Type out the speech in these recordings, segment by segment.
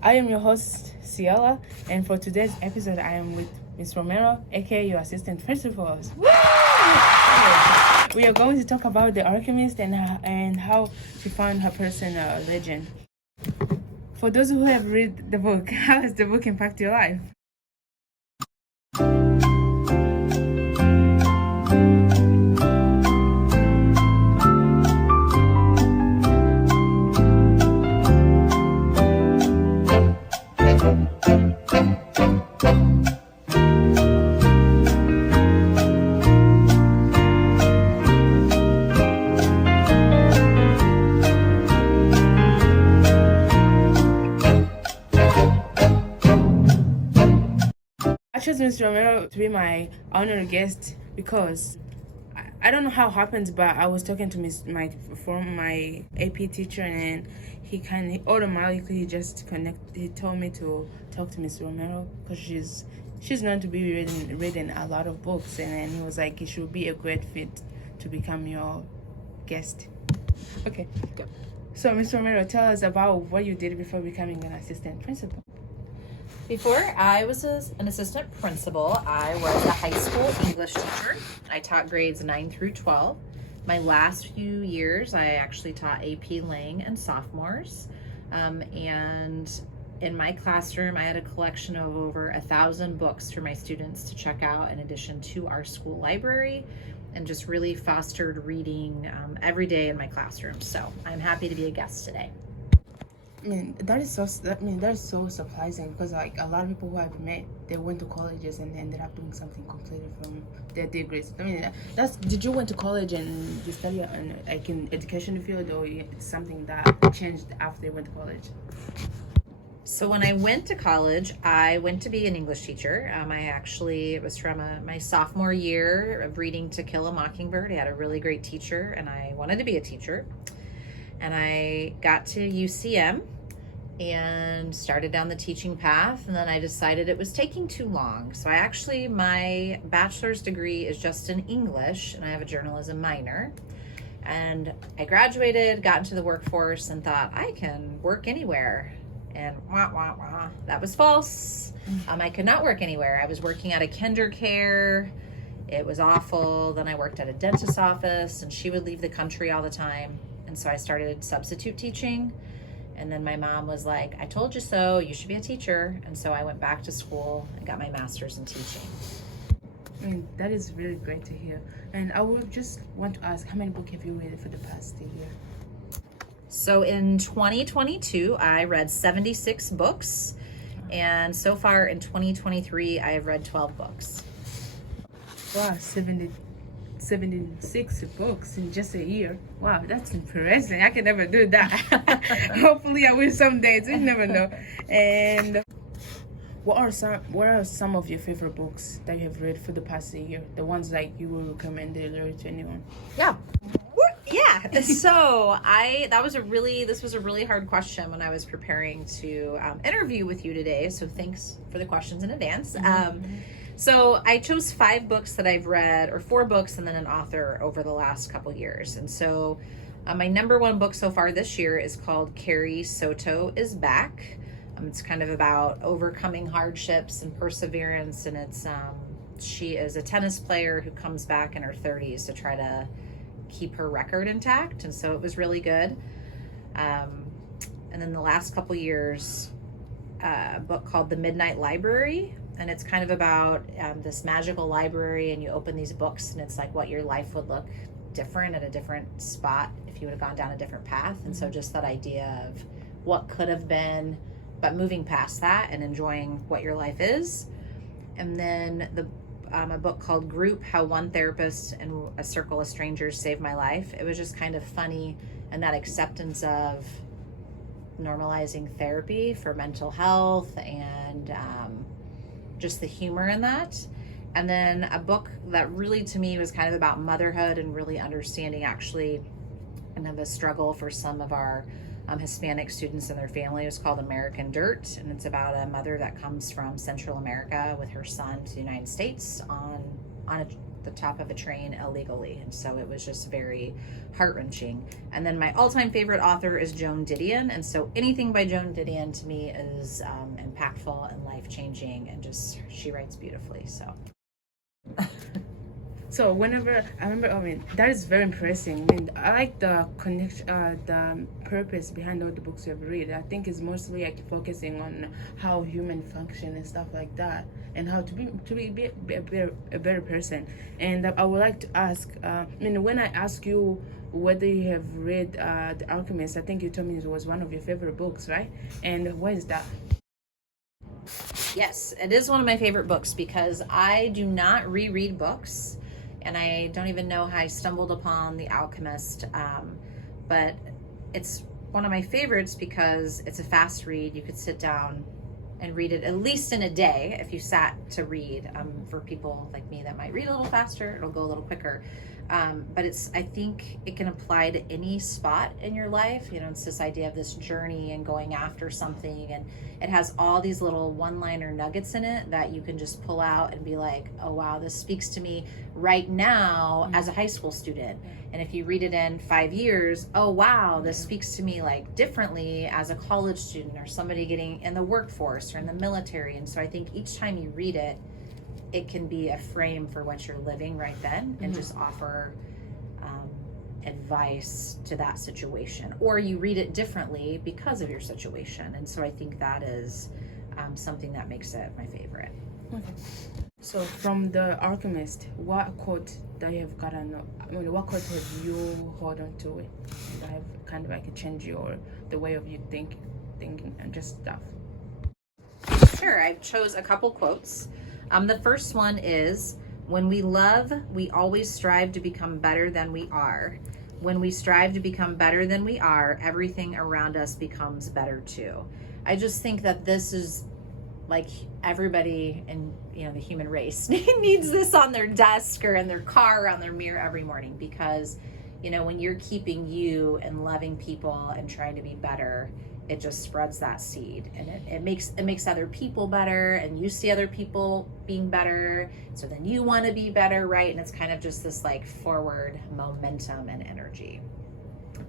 I am your host, Ciela, and for today's episode, I am with Ms. Romero, aka your assistant principal. We are going to talk about The Alchemist and how she found her personal legend. For those who have read the book, how has the book impacted your life? I chose Mr. Romero to be my honored guest because I don't know how it happens, but I was talking to my AP teacher, and he automatically just he told me to talk to Miss Romero because she's known to be reading a lot of books, and then he was like, it should be a great fit to become your guest. Okay, go. So Mr. Romero, tell us about what you did before becoming an assistant principal. Before I was an assistant principal, I was a high school English teacher. I taught grades 9 through 12. My last few years, I actually taught AP Lang and sophomores. And in my classroom, I had a collection of over 1,000 books for my students to check out in addition to our school library, and just really fostered reading every day in my classroom. So I'm happy to be a guest today. That is so surprising because like a lot of people who I've met, they went to colleges and ended up doing something completely from their degrees. Did you went to college and you study in education field, or it's something that changed after you went to college? So when I went to college, I went to be an English teacher. It was from my sophomore year of reading To Kill a Mockingbird. I had a really great teacher, and I wanted to be a teacher. And I got to UCM and started down the teaching path, and then I decided it was taking too long. So my bachelor's degree is just in English, and I have a journalism minor. And I graduated, got into the workforce, and thought I can work anywhere. And that was false. I could not work anywhere. I was working at a kinder care. It was awful. Then I worked at a dentist's office, and she would leave the country all the time. And so I started substitute teaching. And then my mom was like, I told you so, you should be a teacher. And so I went back to school and got my master's in teaching. That is really great to hear. And I would just want to ask, how many books have you read for the past year? So in 2022, I read 76 books. And so far in 2023, I have read 12 books. Wow, 76 books in just a year. Wow, that's impressive. I can never do that. Hopefully I will someday. You never know. And what are some of your favorite books that you have read for the past year? The ones like you will recommend to anyone? Yeah. So this was a really hard question when I was preparing to interview with you today. So thanks for the questions in advance. So I chose 5 books that I've read, or 4 books and then an author over the last couple years. And so my number 1 book so far this year is called Carrie Soto is Back. It's kind of about overcoming hardships and perseverance. And she is a tennis player who comes back in her 30s to try to keep her record intact. And so it was really good. And then the last couple years, a book called The Midnight Library. And it's kind of about this magical library, and you open these books, and it's like what your life would look different at a different spot if you would have gone down a different path. And so just that idea of what could have been, but moving past that and enjoying what your life is. And then a book called Group, How One Therapist and a Circle of Strangers Saved My Life. It was just kind of funny, and that acceptance of normalizing therapy for mental health, and just the humor in that. And then a book that really to me was kind of about motherhood and really understanding actually kind of a struggle for some of our Hispanic students and their family. It was called American Dirt, and it's about a mother that comes from Central America with her son to the United States on the top of a train illegally. And so it was just very heart-wrenching. And then my all-time favorite author is Joan Didion. And so anything by Joan Didion to me is impactful and life-changing, and just, she writes beautifully. So So whenever I remember, that is very impressive. I mean, I like the connection, the purpose behind all the books you have read. I think it's mostly like focusing on how human function and stuff like that, and how to be a better person. And I would like to ask, when I ask you whether you have read The Alchemist, I think you told me it was one of your favorite books, right? And why is that? Yes, it is one of my favorite books because I do not reread books. And I don't even know how I stumbled upon The Alchemist, but it's one of my favorites because it's a fast read. You could sit down and read it at least in a day if you sat to read. For people like me that might read a little faster, it'll go a little quicker. But I think it can apply to any spot in your life. It's this idea of this journey and going after something, and it has all these little one-liner nuggets in it that you can just pull out and be like, oh wow, this speaks to me right now as a high school student. And if you read it in 5 years, oh wow, this speaks to me like differently as a college student or somebody getting in the workforce or in the military. And so I think each time you read it, it can be a frame for what you're living right then, and just offer advice to that situation, or you read it differently because of your situation. And so I think that is something that makes it my favorite. Okay. So from The Alchemist, what quote that you have gotten? What quote have you hold on to it that have kind of like changed the way of you thinking and just stuff? Sure, I chose a couple quotes. The first one is, when we love, we always strive to become better than we are. When we strive to become better than we are, everything around us becomes better too. I just think that this is like everybody in the human race needs this on their desk or in their car or on their mirror every morning, because when you're keeping you and loving people and trying to be better, it just spreads that seed, and it makes other people better, and you see other people being better, so then you want to be better, right? And it's kind of just this like forward momentum and energy.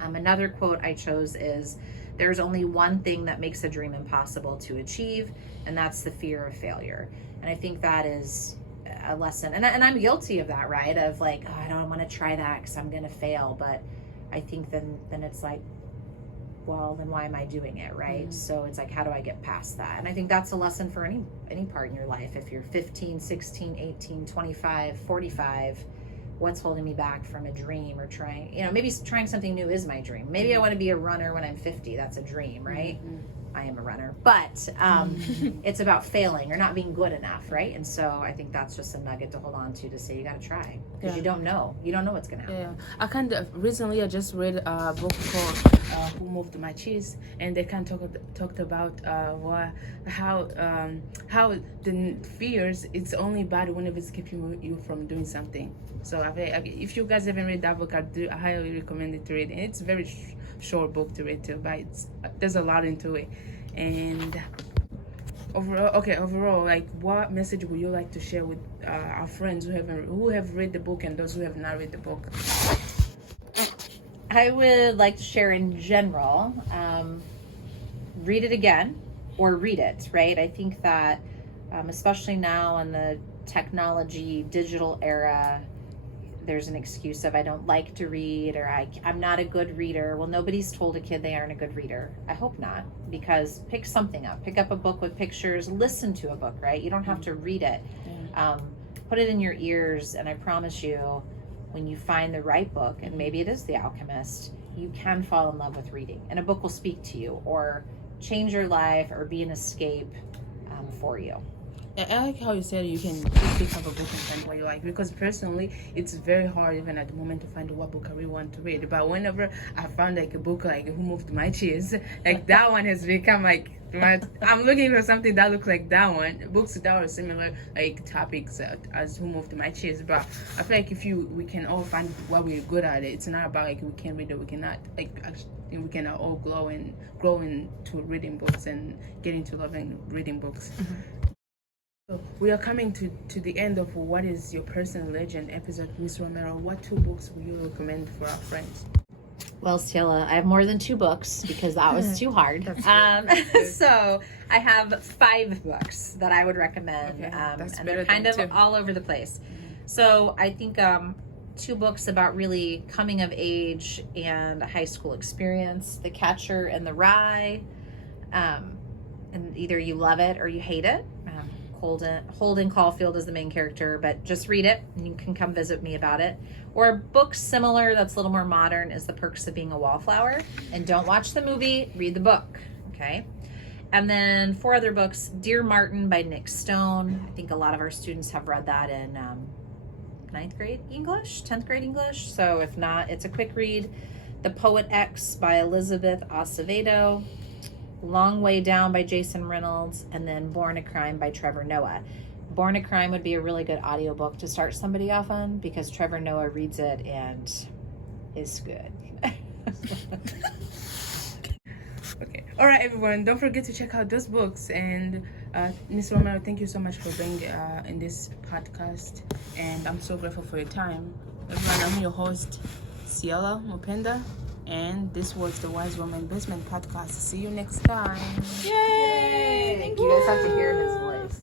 Another quote I chose is, there's only one thing that makes a dream impossible to achieve, and that's the fear of failure. And I think that is a lesson, and I'm guilty of that, right? Of like, oh, I don't want to try that because I'm gonna fail. But I think then it's like, well, then why am I doing it, right? So it's like, how do I get past that? And I think that's a lesson for any part in your life. If you're 15, 16, 18, 25, 45, what's holding me back from a dream, or trying, maybe trying something new is my dream. Maybe I want to be a runner when I'm 50. That's a dream, right? I am a runner, but it's about failing or not being good enough, right? And so I think that's just a nugget to hold on to say you got to try, because you don't know what's gonna happen. Recently I just read a book called Who Moved My Cheese, and they kind of talked about how the fears, it's only bad whenever it's keeping you from doing something. So if you guys haven't read that book, I highly recommend it to read. And it's a very short book to read too, but there's a lot into it. And overall, like, what message would you like to share with our friends who have read the book and those who have not read the book? I would like to share in general, read it again or read it, right? I think that especially now in the technology digital era, there's an excuse of I don't like to read, or I'm not a good reader. Well, nobody's told a kid they aren't a good reader. I hope not, because pick something up. Pick up a book with pictures. Listen to a book, right? You don't have to read it. Put it in your ears, and I promise you, when you find the right book, and maybe it is The Alchemist, you can fall in love with reading, and a book will speak to you or change your life or be an escape for you. I like how you said you can pick up a book and find what you like, because personally it's very hard even at the moment to find what book I really want to read. But whenever I found like a book like Who Moved My Cheese, like that one has become like I'm looking for something that looks like that one. Books that are similar like topics as Who Moved My Cheese. But I feel like we can all find what we're good at. It's not about like we can read or we cannot. Like actually, we can all grow into reading books and get into loving reading books. So we are coming to the end of What is Your Personal Legend episode. Miss Romero, what 2 books will you recommend for our friends? Well, Stella, I have more than 2 books because that was too hard. So I have 5 books that I would recommend. Okay, that's and they're better kind than of 2. all over the place. So I think 2 books about really coming of age and a high school experience, The Catcher in the Rye. And either you love it or you hate it. Holden Caulfield is the main character, but just read it and you can come visit me about it. Or a book similar that's a little more modern is The Perks of Being a Wallflower. And don't watch the movie, read the book, okay? And then 4 other books, Dear Martin by Nick Stone. I think a lot of our students have read that in 9th grade English, 10th grade English. So if not, it's a quick read. The Poet X by Elizabeth Acevedo. Long Way Down by Jason Reynolds, and then Born a Crime by Trevor Noah. Born a Crime would be a really good audiobook to start somebody off on because Trevor Noah reads it and is good. Okay. All right, everyone. Don't forget to check out those books. And Miss Romero, thank you so much for being in this podcast. And I'm so grateful for your time. Everyone, I'm your host, Ciela Mupenda. And this was the Wise Woman Basement Podcast. See you next time. Yay! Thank you. You guys have to hear his voice.